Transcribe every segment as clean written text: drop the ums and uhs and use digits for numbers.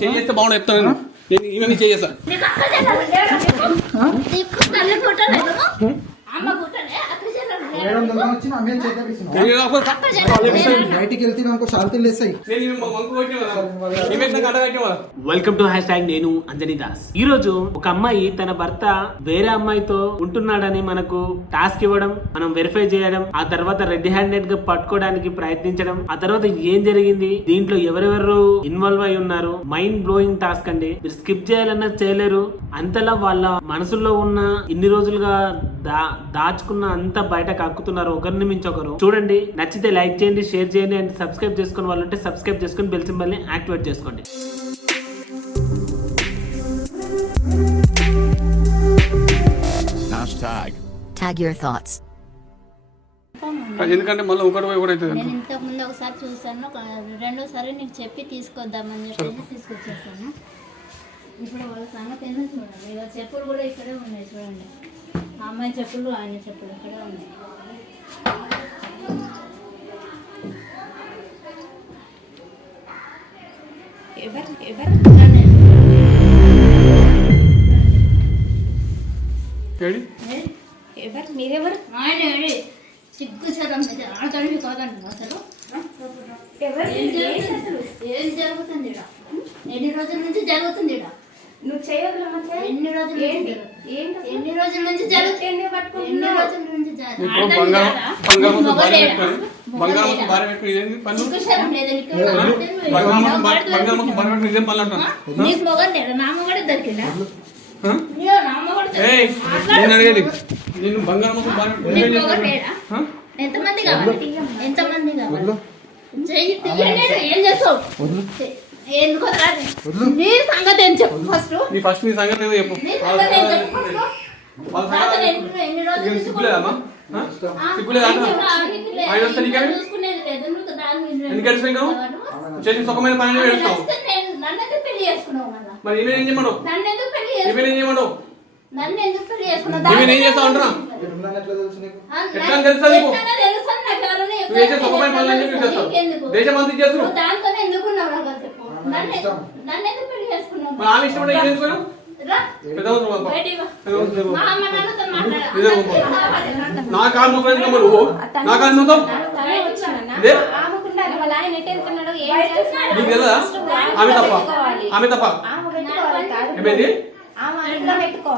చేస్తే బాగుండు చెప్తాను ఇవన్నీ చేస్తా బయటికి వెళ్తే శాంతులు వేస్తాయి. వెల్కమ్ టు #, నేను అంజనీ దాస్. ఈ రోజు ఒక అమ్మాయి తన భర్త వేరే అమ్మాయితో ఉంటున్నాడని మనకు టాస్క్ ఇవ్వడం, మనం వెరిఫై చేయడం, ఆ తర్వాత రెడ్ హ్యాండెడ్ గా పట్టుకోవడానికి ప్రయత్నించడం, ఆ తర్వాత ఏం జరిగింది, దీంట్లో ఎవరెవరు ఇన్వాల్వ్ అయి ఉన్నారు, మైండ్ బ్లోయింగ్ టాస్క్ అండి. మీరు స్కిప్ చేయాలన్నా చేయలేరు. అంతలా వాళ్ళ మనసులో ఉన్న ఇన్ని రోజులుగా దాచుకున్న అంత బయట కక్కుతున్నారు ఒకరిని మించి ఒకరు. చూడండి, నచ్చితే లైక్ చేయండి, షేర్ చేయండి అండ్ సబ్స్క్రైబ్ చేసుకుని వాళ్ళు ఉంటే సబ్స్క్రైబ్ చేసుకుని బెల్ సింబల్ ని యాక్టివేట్ చేసుకోండి. Tag your thoughts. ఎందుకంటే మళ్ళీ ఒకటి కూడా అవుతుంది. నేను ఇంతకు ముందు ఒకసారి చూసాను, రెండోసారి నీకు చెప్పి తీసుకొద్దామని చెప్పి తీసుకొచ్చేసాను. ఇప్పుడు వాళ్ళ సంగతి ఏంటో చూడండి. ఇలా చెప్పులు కూడా ఇక్కడే ఉన్నాయి చూడండి. ఆ అమ్మాయి చెప్పులు, ఆయన చెప్పులు ఇక్కడే ఉన్నాయి. మీరెవరు? ఆయన సిగ్గు సరం ఆడతాడు కాదండి. అసలు ఏం జరుగుతుంది ఇక్కడ? ఎన్ని రోజుల నుంచి జరుగుతుంది ఇక్కడ? నువ్వు చేయగలమా? ఎన్ని రోజుల నుంచి నీకు మొగ లేడు, నా మొగడే దొరికిందా? ఎంతమంది కావాలి? ఎంతమంది కావాలి? ఏం చేస్తావు? ఎందుకు నీ సంగతి ఏం చెప్పు ఫస్ట్. నీ సంగతి ఏదో చెప్పు. ఎన్ని రోజులు సిగ్గులేదమ్మా? సుఖమైన పని పెళ్లి చేసుకున్నావు. మరి ఇవేం చేయమంటావు? ఇవేం చేయమంటావు? నన్ను ఎందుకు పెళ్లి చేసుకున్నావు? నువ్వేం చేస్తావు అంటున్నా? ఎట్లా తెలుసా నీకు? సుఖమైన పనులు అని చెప్పి చేస్తావు. దేశం అంతా చేస్తున్నావు. దాంతో ఎందుకున్నావు నాకు చెప్పు. నన్ను ఎందుకు పెళ్లి చేసుకున్నావు? ఆమె ఇష్టపడే ఎందుకు? నా కాలు నువ్వు నా కాలు నువ్వు నీకు కదా ఆమె తప్ప ఏమైంది? పెట్టుకో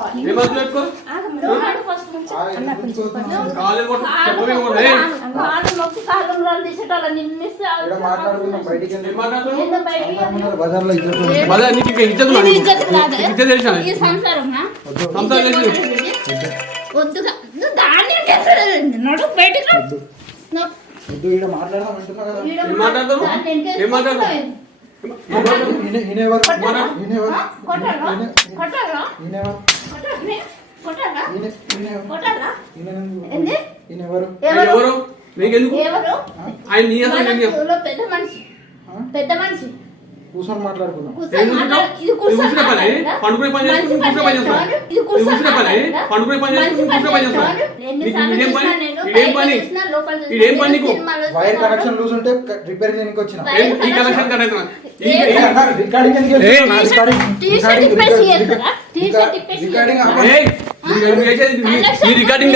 పెద్ద మనిషి కూర్చొని మాట్లాడుకున్నాం. పండుకునే పని వైర్ కనెక్షన్ లూజ్ ఉంటే రిపేర్ చేయడానికి వచ్చిన ఈ కనెక్షన్ కనెక్ట్ రికార్డింగ్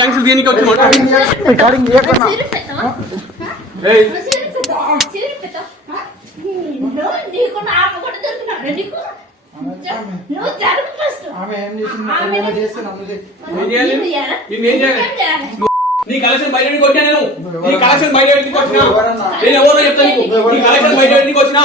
థ్యాంక్స్ దీనికి వచ్చి నీ కలెక్షన్ బయట కొట్టా నేను. నీ కలెక్షన్ బయట వచ్చినా నేను ఎవరో చెప్తా నీకు. నీ కలెక్షన్ బయట వచ్చినా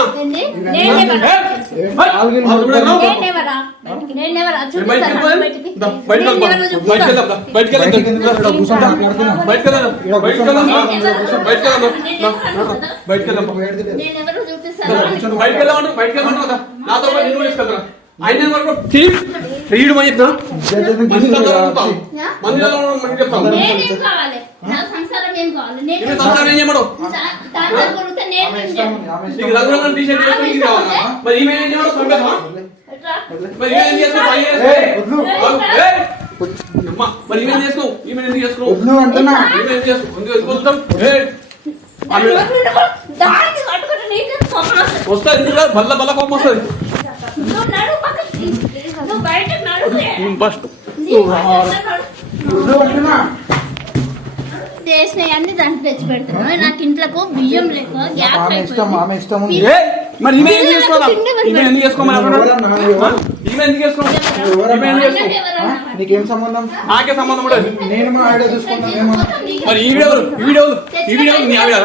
బయటకెళ్ళమంటా నాతో నిన్ను తీసుకెళ్తా. ఆయన రీడు మని చెప్తా సంసారం ఏం చేయమడు నీకు రంగురంగు టీషర్ట్ మరి ఈమె ఏం చేయమడు మరి ఈమె చేసుకో ఈమె ఎందుకు చేసుకో వద్దు అంటున్నా. ఈమె ఎందుకు చేసుకో ఎందుకు వదులుతాం వస్తా ఎందుకు బల్ల బల్ల కోపం వస్తుంది ఫస్ట్ వద్దు అంటున్నా. చేసినవి అన్ని దాంట్లో తెచ్చి పెడుతున్నావు నాకు ఇంట్లోకి బియ్యం లేక గ్యాస్ ఆమె ఇష్టం ఆమె ఇష్టం ఉంది. మరి ఈమె ఎందుకు చేసుకోవాలా ఈమె ఎందుకు చేసుకోమని ఈమె ఎందుకు చేసుకో ఈమె ఎందుకు చేసుకో నీకేం సంబంధం? నాకే సంబంధం ఉండదు. నేను మా ఐడియా చూసుకున్నాను ఏమో. మరి ఈ వీడియో ఈ వీడియో ఈ వీడియో నీ ఆవిడ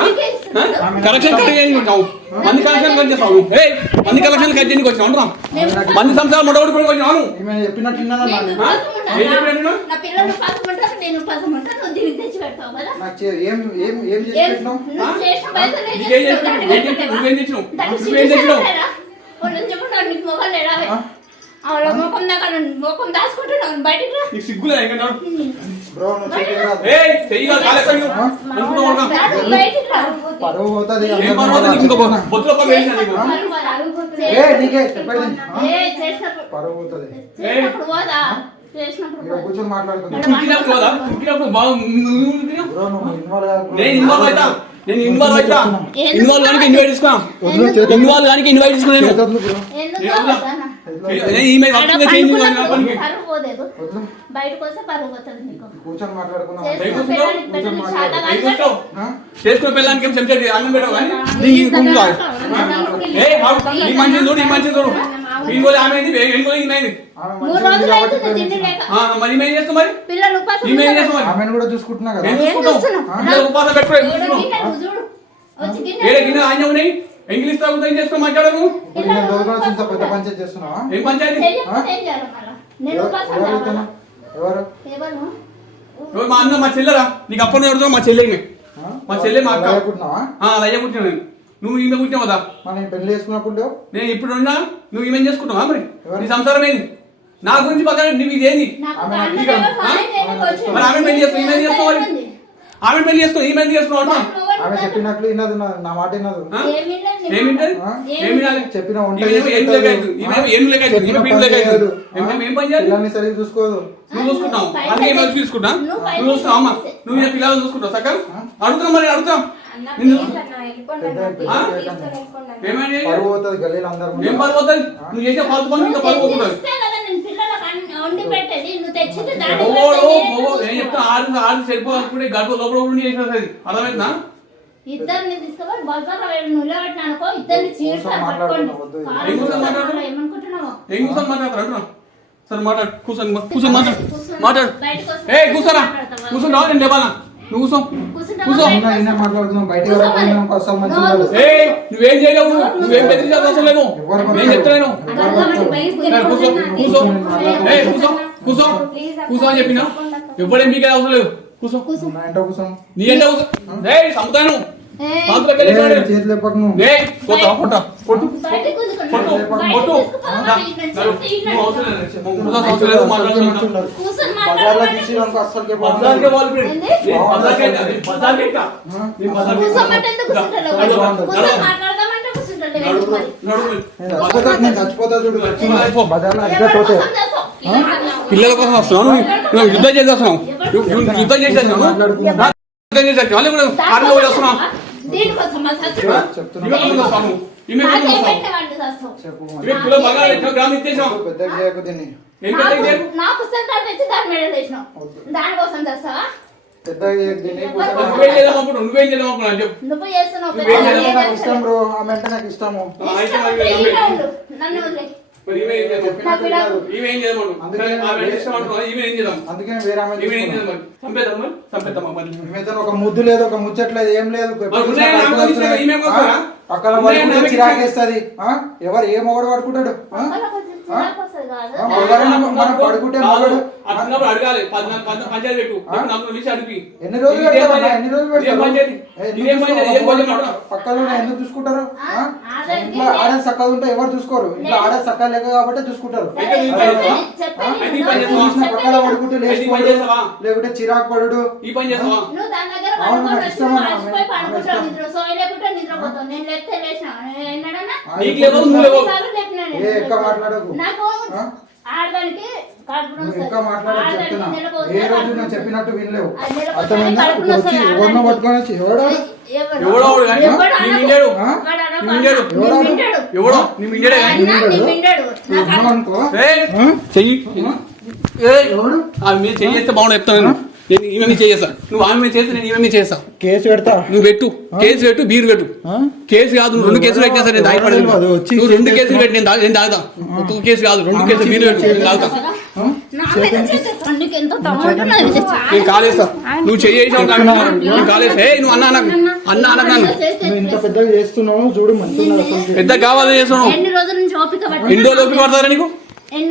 కలెక్షన్ కట్ చేయించావు మంది కలెక్షన్ కట్ చేస్తావు మంది కలెక్షన్ కట్ చేయడానికి వచ్చినావు అంటున్నాం మంది సంవత్సరాలు మొదటి కూడా వచ్చినావు ఈమె చెప్పినట్టు విన్నానా నాన్న? నా పిల్లలు పసుకుంటారు నేను పసుకుంటాను నువ్వు దీనికి తెచ్చి పెడతావు కదా నాకు ఏం ఏం ఏం చేసి పెట్టినావు? నువ్వు చేసిన పైసలు ఏం నీకేం చేస్తావు? చేసినావు నువ్వేం చేసినావు దానికి నువ్వేం చేసినావు లేరా? వాళ్ళు చెప్పుకుంటారు నీకు మొఖం లేరా వాళ్ళ ముఖం దాకా ముఖం దాచుకుంటున్నావు బయటికి రా. నీకు సిగ్గులే ఇంకా బ్రో నువ్వు చేయరాదు. చెయ్యి కాలేస్తాను బయటికి రా. పరువు పోతుంది. ఏం పర్వాలేదు నీకు ఇంకో బొత్తులో పని వేసినా నీకు నీకే చెప్పండి. చేసినప్పుడు పరువు పోతుంది. చేసినప్పుడు పోదా చేసినప్పుడు ఇక్కడ కూర్చొని మాట్లాడుతున్నా. చుట్టినప్పుడు కదా చుట్టినప్పుడు బాగా బ్రో నువ్వు ఇన్వాల్వ్ కాకు. నేను ఇన్వాల్వ్ అవుతా నేను ఇన్వాల్వ్ అవుతా ఇన్వాల్వ్ కానీ ఇన్వైట్ తీసుకున్నా వద్దు, చేతులు- ఇన్వాల్వ్ కానీ ఇన్వైట్ తీసుకున్నాను చేతులు బ్రో. ఎందుకు నేను పోతానా? ఈమె వర్క్గా చేంజ్ పరువు పోలేదు వద్దు. బయటకు వస్తే పరువు పోతుంది నీకు కూర్చొని మాట్లాడుకున్నావు. చేసుకున్న పిల్లానికి పెట్టు, నీకు శాత కాదు. ఆ? చేసుకున్న పిల్లలకి ఏం చెంచా అన్నం పెట్టావు కానీ నీ కుంగా ఈ మంచిని చూడు ఈ మంచిని చూడు ఇంకో ఆమె అయింది ఇంకో ఈమె అయింది ఆమె 3 మంచిది రోజులు కాబట్టి అవుతుంది తిండి లేక మరి ఈమె ఏం చేస్తావు మరి పిల్లలు ఉపాసం ఈమె ఏం ఉంటారు. చేస్తావు మరి ఆమెను కూడా చూసుకుంటున్నా కదా. నేను ఏం చూసుకుంటావు చూస్తున్నావు? పిల్లలు ఉపాసం పెట్టుకో చూడు, గిన్నె నువ్వు చూడు. వచ్చి గిన్నె ఏడే గిన్నె ఆజ్ఞ ఉన్నాయి ఇంగ్లీష్ తాగుతా ఏం చేస్తావు మాట్లాడము ఇప్పుడు నేను రోజులు ఇంత పెద్ద పంచాయతీ చేస్తున్నావా? ఏం పంచాయతీ చెయ్యకపోతే ఏం చేయాలి మళ్ళా? నేను ఉపాసం ఎవరు రావాలా? ఇతను? ఎవరు? ఎవరు? ఎవరు మా అన్న మా చెల్లెరా నీకు అప్పని ఎవరితో మా చెల్లె ఆ? మా చెల్లె మా అక్క అలాగే పుట్టినావా? అలా అయ్యా పుట్టినా నేను నువ్వు ఈమె పుట్టినావు కదా మరి నేను పెళ్లి చేసుకున్నప్పుడు నేను ఇప్పుడు ఉన్నా నువ్వు ఈమె చేసుకుంటావా మరి ఎవరు? నీ సంసారం ఏంది నా గురించి పక్కన నువ్వు ఇదేంది నాకు ఆమె దాంట్లో నాకు ఎవరు సహాయం చేయడానికి వచ్చారు? మరి ఆమె పెళ్లి చేసుకో ఈమె చేసుకో మరి ఉంది. ఆమె పెళ్లి చేసుకో ఈమె చేసుకో అంటున్నా ఆమె చెప్పినట్లు వినదు, నా మాట వినదు. ఆ? ఏమి లేదు, ఏమి వింటది? ఆ? ఏమి వినాలి? చెప్పిన వంట ఈమె ఏం చేసి లేక అవుతుంది. ఈమె ఏం లేక అవుతుంది. ఈమె పీను లేక అవుతుంది. ఏం పని చేయాలి? పిల్లల్ని సరిగ్గా చూసుకోదు. నువ్వు చూసుకుంటావు అందుకే ఏమో చూసుకుంటా నువ్వు చూస్తావు అమ్మ నువ్వు ఈ పిల్లలు చూసుకుంటావు సక్క అడుగుతాం మరి అడుగుతాం నిన్ను ఏమైంది పరువు పోతుంది గల్లీలో అందరు ముందు. ఏం పడిపోతుంది నువ్వు చేసే పాలు పని ఇంకా పడిపోతుంది తెచ్చిస్తే కదా నేను పిల్లలకు వండి పెట్టేది నువ్వు తెచ్చింది దాంట్లో మొగోడు పెడితే మొగోడు నేను చెప్తా ఆరు సరిపోవాలనుకుంటే గడుపు లోపల ఉండి చేసేది అర్థమైందా ఇద్దరిని తీసుకుపోయి బజార్లో నిలబెట్టిన అనుకో ఇద్దరిని చీల్చారు పట్టుకోండి వద్దు. ఏం కూర్చొని మాట్లాడు? ఏమనుకుంటున్నావు ఏం కూర్చొని మాట్లాడతారు అంటున్నా సరే మాట్లాడు కూర్చొని మాట్లాడు బయటకు వస్తే ఏ కూర్చోరా కూర్చుంటావా నేను లేవాలా నువ్వు కూర్చో కూర్చో ఉన్నా ఈయన మాట్లాడుతున్నాం బయటికి వెళ్ళకపోయినా అసలు మంచిగా ఉండదు. ఏ నువ్వేం చేయలేవు నువ్వేం బెదిరించాల్సిన అవసరం లేదు నేను చెప్తాను కూర్చో కూర్చో ఏ కూర్చో కూర్చో కూర్చో అని చెప్పినా ఎవడేం మీకు అవసరం లేదు కూర్చో నా ఇంట్లో కూర్చోం. నీ ఎంత కూర్చో ఏ చంపుతాను చేతులు ఎప్పకు నువ్వు. ఏ కొట్టు కొట్టు కొట్టు బయటకు కొట్టు కొట్టు నువ్వు అవసరం లేదు కూర్చో అవసరం లేదు మాట్లాడుతున్నా కూర్చొని బజార్లో మాట్లాడాలి తీసి వాళ్ళకి అస్సలకే బజార్కే బాగుండదు. వాళ్ళు బజార్కే కూర్చోమంటే ఎందుకు కూర్చుంటలేవు? కూర్చొని మాట్లాడదామంటే కూర్చుంటలేవు మరి. నేను చచ్చిపోతా చూడు. బజార్లో ఎవరి అడ్రస్ పోతే కోసం చేస్తావు? పిల్లల కోసం వస్తున్నావు నువ్వు యుద్ధం చేసేస్తున్నావు నువ్వు యుద్ధం చేసేస్తున్నావు యుద్ధం చేసేస్తున్నావు వాళ్ళు కూడా ఆర్మీ పోయి వస్తున్నావు దీనికోసం మా సత్యం. చెప్తున్నా. ఇవే కోసం వస్తావు ఈమె కోసం నాకేం వస్తావు పెట్టేవాళ్ళు చేస్తావు? చెప్పు. ఇవే కిలో బంగారం ఎట్లా గ్రామం ఇచ్చేసావు పెద్దగా చేయకు దీన్ని. ఏం పెద్ద చేయకు? నా పుస్తకం కార్డు తెచ్చి దాని మీద వేసినావు దానికోసం చేస్తావా? పెద్దగా చేయకు దీన్ని. నువ్వేం చేద్దాం అప్పుడు నువ్వేం చేద్దాం అప్పుడు అని చెప్పు నువ్వు చేస్తున్నావు నువ్వేం పెద్ద చేయాలి? ఏం నాకు ఇష్టం చేస్తలేవు. బ్రో. ఆమె అంటే నాకు ఇష్టము. అయితే ఇష్టం మరి ఉంటే నువ్వే. ఈమె ఉండు. నన్ను వదిలేయ్. మరి ఈమె ఏం చేద్దాం నాకు విడాకు. ఈమె ఏం చేద్దాం ఆమె ఇష్టం అంటున్నా ఈమె ఏం చేద్దాం అందుకే వేరే ఆమె ఈమె ఏం చేద్దాం మరి చంపేద్దాం మరి చంపేద్దామా మరి ఈమెతో ఒక ముద్దు లేదు, ఒక ముచ్చట్లేదు, ఏం లేదు. మరి ఉన్నాయని ఆమె ఇస్తే ఈమె కోసమా? పక్కన ఉన్నాయని పడుకుంటే ఆమెకి చిరాకేస్తుంది. ఎవరు ఏ మొగడు పడుకుంటాడు? అలా కొంచెం చిరాకు వస్తది కాదు? ఎవరైనా మనం పడుకుంటే మొగడు అట్టినప్పుడు అడగాలి పంచాయతీ పెట్టు నాకు నిలిచి అడిగి ఎన్ని రోజులు ఇదేం పెడతారు? పంచాయతీ? ఎన్ని రోజులు ఇదేం పెడతారు? పంచాయతీ? ఎందుకు ఇదేం పంచాయతీ? ఏం పంచాయతీ అంటున్నా? పక్కన ఎందుకు చూసుకుంటారు? అదే ఇంట్లో ఆడ చక్కగా ఉంటే ఎవరు చూసుకోరు. ఇంట్లో ఆడ చక్కగా లేక కాబట్టి చూసుకుంటారు. అయితే ఈ పని చేస్తావా? చెప్పండి. అయితే ఈ పని చేస్తావా? చూసిన పక్కన పడుకుంటే అయితే ఈ పని లేచిపోడు, చేస్తావా? లేకుంటే చిరాకు పడుడు. ఈ పని చేస్తావా నువ్వు దాని దగ్గర అవును, పడుకొని నాకు వచ్చి ఇష్టం నువ్వు అన్న. అలసిపోయి ఆమె పడుకుంటావు ఇష్టం. నిద్ర సోయి లేకుంటే నిద్రపోతావు నేను లేపితే లేచినా ఎన్నడన్నా నీకు లేవు నువ్వు లేవు సార్లు లేపినా నేను. ఏ ఎక్క మాట్లాడకు. నాకు ఆడదానికి నువ్వు ఇంకా మాట్లాడదు చెప్తున్నా. ఏ రోజు నువ్వు చెప్పినట్టు వినలేవు. ఆ నెలకు అర్థమైందా? కడుపులో ఇప్పుడు వచ్చి వస్తుంది. ఎవరినో పట్టుకొని వచ్చి ఎవడో ఎవడో వాడు కానీ నీ మిండాడు ఎవడో నీ మిండాడే కానీ అనుకో. ఏయ్, చెయ్యి ఏయ్, ఆమె మీద చెయ్యి చేస్తే బాగుండు చెప్తాను. నేను ఈమె మీద చేస్తా, నువ్వు ఆమె మీద చేస్తే నేను ఈమె మీద చేస్తా. కేసు పెడతా. నువ్వు పెట్టు, కేసు పెట్టు, బీరు పెట్టు. కేసు కాదు, నువ్వు 2 కేసులు పెట్టినా సరే నేను దాగిపడదు. నువ్వు 2 కేసులు పెట్టి నేను తాగుతా. ఒక్క కేసు కాదు, 2 కేసులు బీరు పెట్టు, నేను తాగుతా. నేను కాలేస్తా. నువ్వు చేసావు కానీ నేను కాలేస్తా. ఏ నువ్వు అన్న అనకు నన్ను. నువ్వు ఇంత పెద్దగా చేస్తున్నావు చూడు, మంచిగా పెద్ద కావాలని చేస్తున్నావు. ఎన్ని రోజుల నుంచి ఓపిక ఎన్ని రోజులు ఓపిక పడతారా నీకు?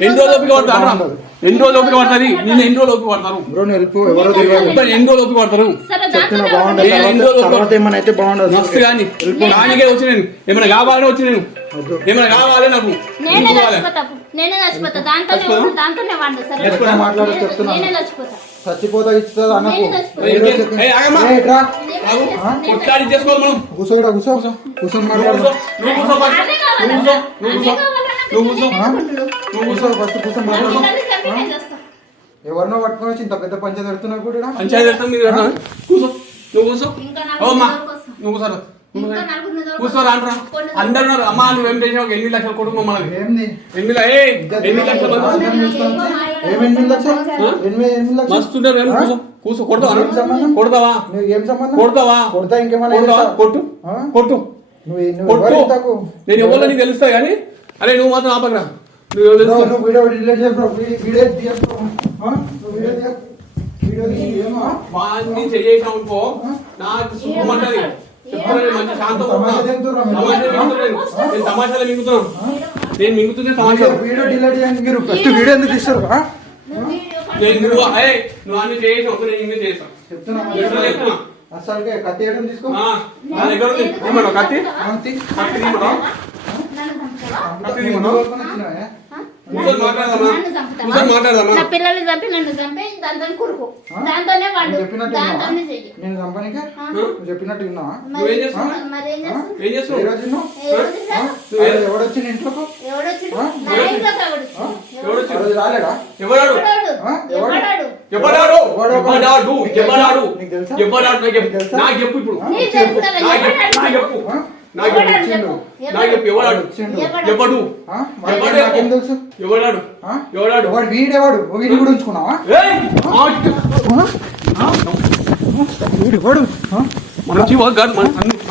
ఎన్ని రోజులు ఓపిక పడతారు? ఎన్ని రోజులు ఓపిక పడుతుంది? నేను ఎన్ని రోజులు ఓపిక పడతారు? బ్రో హెల్ప్ ఎవరో తెలియదు. ఎన్ని రోజులు ఓపిక పడతారు? చెప్తున్నా బాగుండదు. తర్వాత ఏమైనా అయితే బాగుండదు. మస్తు కానీ నానికే వచ్చి నేను ఏమైనా కావాలని వచ్చి నేను ఏమైనా కావాలి నాకు నేనే చచ్చిపోతా. దాంతోనే వాడు సరే మాట్లాడు చెప్తున్నా. నేనే చచ్చిపోతా. చచ్చిపోతా ఇస్తుంది అన్నకు. కొట్లాడి చేసుకోవాలి మనం. కూర్చో కూర్చొని మాట్లాడు. నువ్వు కూర్చో ఫస్ట్. నువ్వు కూర్చో ఫస్ట్ కూర్చొని మాట్లాడు. ఎవరినో పట్టుకొని వచ్చి ఇంత పెద్ద పంచాయతీ పెడుతున్నావు కూడా. పంచాయతీ పెడతాం మీరు కూర్చో. నువ్వు కూర్చో. అమ్మా నువ్వు కూర్చోరా. కూర్చోరా అంటారా అందరు అమ్మా నువ్వు ఏం చేసావు? 8 లక్షలు కొడుకు మనది. ఏంది 8 లక్షలు మస్తు ఉంటారు. కూర్చో. కొడతావా? నువ్వు ఏం సంబంధం? కొడతావా? కొడతా ఇంకేమన్నా కొట్టు. కొట్టు. నేను ఎవరో నీకు తెలుస్తా కానీ అరే నువ్వు మాత్రం ఆపకరా. నువ్వు వీడియో డిలీట్ చేయ బ్రో. వీడియో తీయ బ్రో. నువ్వు వీడియో తీయ. వీడియో తీసి ఏమో వాడిని చేసావు అనుకో నాకు సుఖమంటది. చెప్తాను మంచి శాంతం. నేను తమాషాలు మింగుతున్నాను. నేను మింగుతుంది తమాషా. వీడియో డిలీట్ చేయండి. మీరు ఫస్ట్ వీడియో ఎందుకు తీస్తారు? నువ్వు అన్ని చేసావు, నేను ఇంకా చేస్తాను. చెప్తున్నా అసలు కత్తి వేయడం తీసుకో. నా దగ్గర ఉంది. ఏమన్నా కత్తి మాట్లాడదామా? నా పిల్లల్ని చంపి నన్ను చంపి దాంతో కొడుకు దాంతోనే వాడు దాంతోనే చెయ్యి. నేను చంపనికే నువ్వు చెప్పినట్టు విన్నావా? నువ్వేం చేస్తున్నావు? మరి ఏం చేస్తావు? ఏం చేస్తున్నావు? ఏ రోజు ఎవడొచ్చి ఇంట్లోకి ఆ రోజు రాలేడా? ఎవడాడు? నాకు చెప్పు ఇప్పుడు. నాకు చెప్పు ఎవడాడు? వాడు వీడేవాడు. వీడి కూడా ఉంచుకున్నావా? వీడు మంచి కాదు.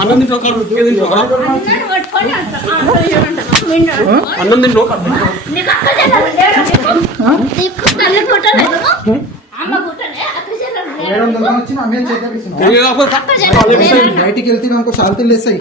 అన్నం తింటూ అన్నం తింటూ బయటికి వెళ్తే అనుకో శాంతిలు వేస్తాయి.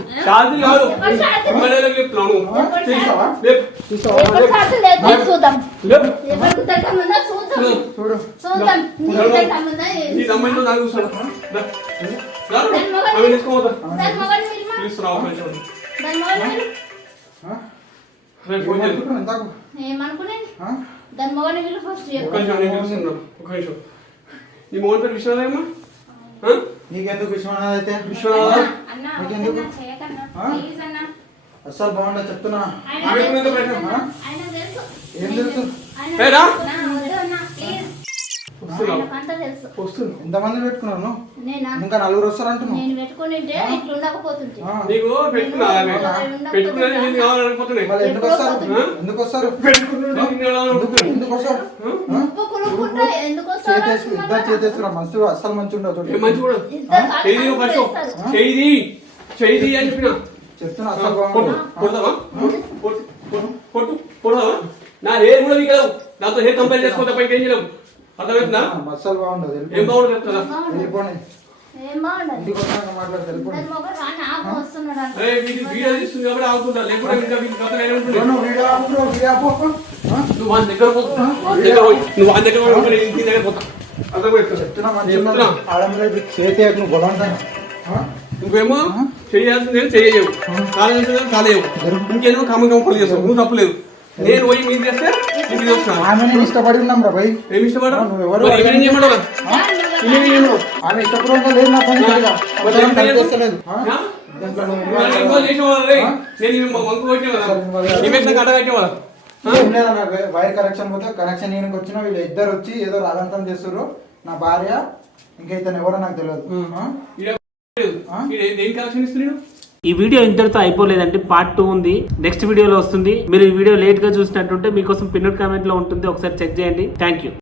ఏమనుకునేది దాని మొగని వీళ్ళు ఫస్ట్ నీ మోహన్ పేరు విశ్వనాథమ్మా? నీకెందుకు విశ్వనాథ్ అయితే? విశ్వనాథ నీకెందుకు? అస్సలు బాగుండదు చెప్తున్నా. ఏం తెలుసు? ఎంతమంది పెట్టుకున్నాను? ఇంకా 4 వస్తారంటున్నావు. నేను పెట్టుకుంటే ఇట్లా ఉండకపోతుంటే నీకు పెట్టుకునేది ఎందుకు వస్తారు? ఎందుకు వస్తారు? ఎందుకు వస్తారు? ఇద్దరు చేతేస్తున్నా. మంచి అస్సలు మంచి ఉండదు. మంచి కూడా చెయ్యి అని చెప్పిన చెప్తున్నా. అస్సలు బాగుండదు. కొడతావా? కొడతావా? నా హెయిర్ కూడా మీకు నాతో హెయిర్ కంపేర్ చేసుకో తప్ప ఇంకేం చేయలేవు. అర్థమవుతుందా? అస్సలు బాగుండదు. ఏం బాగుండదు చెప్తారా? వెళ్ళిపోయి వీడియో తీస్తుంది కాబట్టి ఆగుతుంటా. లేకుంటే నువ్వు వాళ్ళ దగ్గర నువ్వు వాళ్ళ దగ్గర ఇంటి దగ్గర పోతా. నువ్వేమో చేయాల్సింది చేయవు, కాలేజీ కాలేవు, ఇంకేమో కమ్మ పని చేస్తావు. నువ్వు తప్పలేదు. నేను పోయి మీరు చేస్తే ఇంటికి వస్తున్నాను. ఇష్టపడి ఉన్నాం రా భయ్. ఏమి ఇష్టపడవు? ఆమె ఇష్టపూర్వకంగా లేదు నా పని. చేసేవాళ్ళ ఏం లేదన్న, వైర్ కనెక్షన్ పోతే కనెక్షన్ ఈయనకి వచ్చిన వీళ్ళు ఇద్దరు వచ్చి ఏదో రాగంతం చేస్తుర్రు. నా భార్య ఇంకా ఇతను ఎవరో నాకు తెలియదు. దేని కలెక్షన్ ఇస్తున్నాడు? ఈ వీడియో ఇంతటితో అయిపోలేదండి, పార్ట్ 2 ఉంది, నెక్స్ట్ వీడియోలో వస్తుంది. మీరు ఈ వీడియో లేట్ గా చూసినట్టుంటే మీకోసం పిన్ కామెంట్ లో ఉంటుంది, ఒకసారి చెక్ చేయండి. Thank you.